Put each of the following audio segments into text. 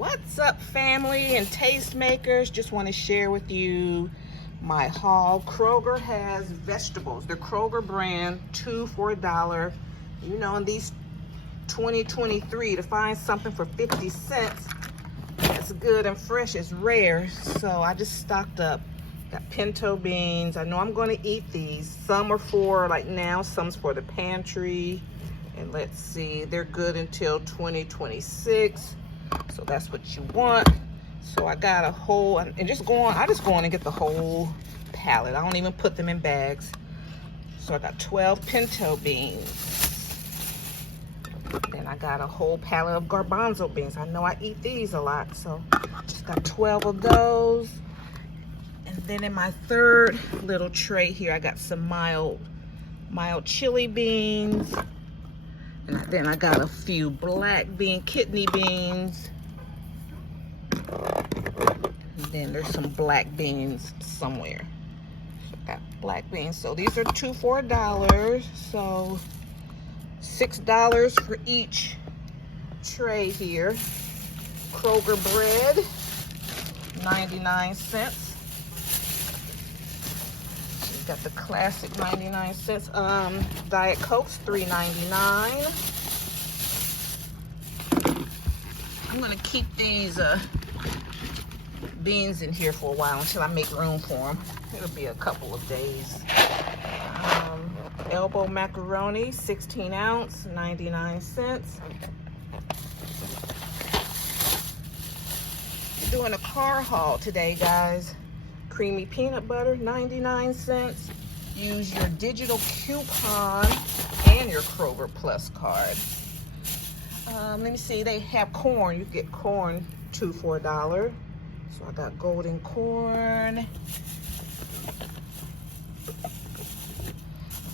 What's up, family and tastemakers? Just want to share with you my haul. Kroger has vegetables. They're Kroger brand, 2 for $1. You know, in these 2023, to find something for 50 cents that's good and fresh is rare. So I just stocked up. Got pinto beans. I know I'm going to eat these. Some are for like now, some's for the pantry. And let's see, they're good until 2026. So that's what you want. So I got a whole, and I just go on and get the whole pallet. I don't even put them in bags. So I got 12 pinto beans. Then I got a whole pallet of garbanzo beans. I know I eat these a lot, so just got 12 of those. And then in my third little tray here, I got some mild chili beans. And then I got a few black kidney beans. And then there's some black beans somewhere. So I got black beans. So these are 2 for $1. So $6 for each tray here. Kroger bread, 99 cents. Got the classic 99 cents. Diet Coke's $3.99. I'm gonna keep these beans in here for a while until I make room for them. It'll be a couple of days. Elbow macaroni, 16 ounce, 99 cents. Doing a car haul today, guys. Creamy peanut butter, 99 cents. Use your digital coupon and your Kroger Plus card. Let me see, they have corn. You get corn 2 for $1. So I got golden corn.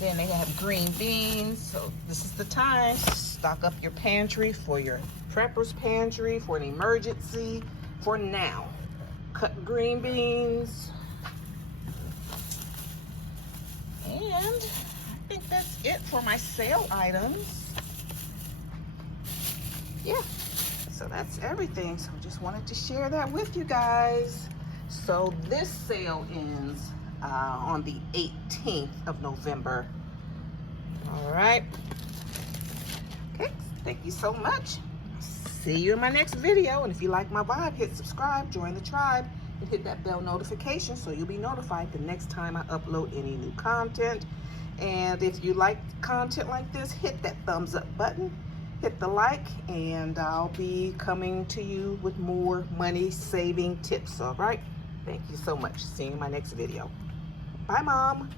Then they have green beans. So this is the time. Stock up your pantry for your prepper's pantry, for an emergency, for now. Cut green beans. And I think that's it for my sale items. Yeah, so that's everything. So just wanted to share that with you guys. So this sale ends on the 18th of November. All right. Okay, thank you so much. See you in my next video. And if you like my vibe, hit subscribe, join the tribe, and hit that bell notification so you'll be notified the next time I upload any new content. And if you like content like this, hit that thumbs up button, hit the like, and I'll be coming to you with more money saving tips. All right, thank you so much. See you in my next video. Bye, Mom.